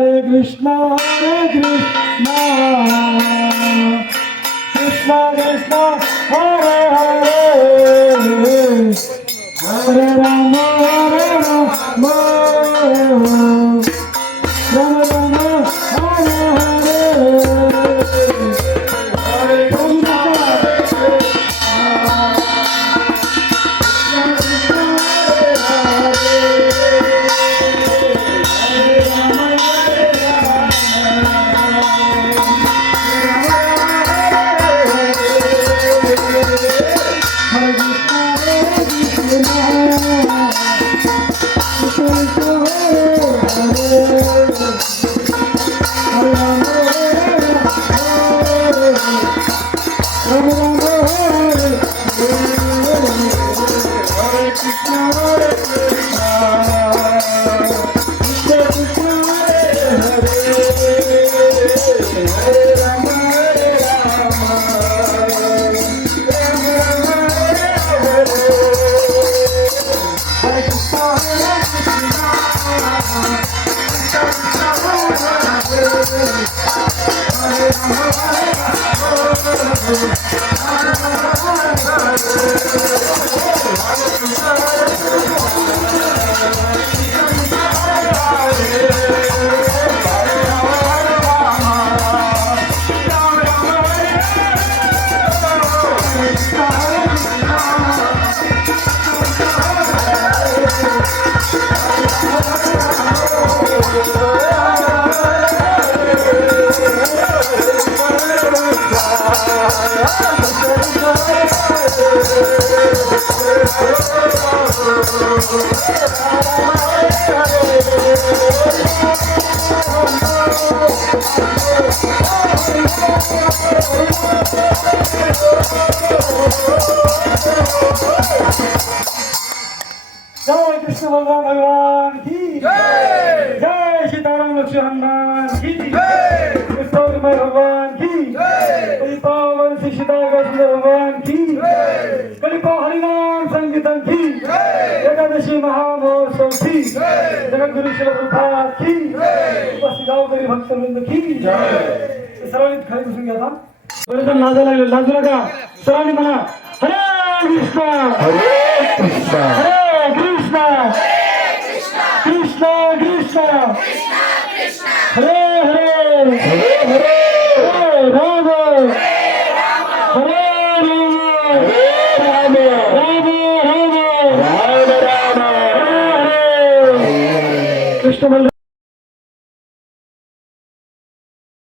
Krishna Krishna Krishna Hare Hare Hare Rama Rama Rama Hare Hare Hare Krishna जय कृष्ण बलराम भगवान की जय जय सीताराम लक्ष्मण हनुमान की जय कृष्ण भगवान की जय पावन श्री सीता भगवान की जय कलिपा हरिनाम संगीतम की जय एकादशी महामहोत्सव की जय जगत गुरु श्री प्रभुपाद की जय उपस्थित गावकरी भक्तवृंद की जय सर्वांनी खाली बसून घ्या आता बरेच लाजू नका सर्वांनी म्हणा हरे कृष्ण हरे कृष्ण हरे Krishna Krishna Krishna Hare Hare Hare Rama Hare Rama Rama Rama Rama Rama Krishna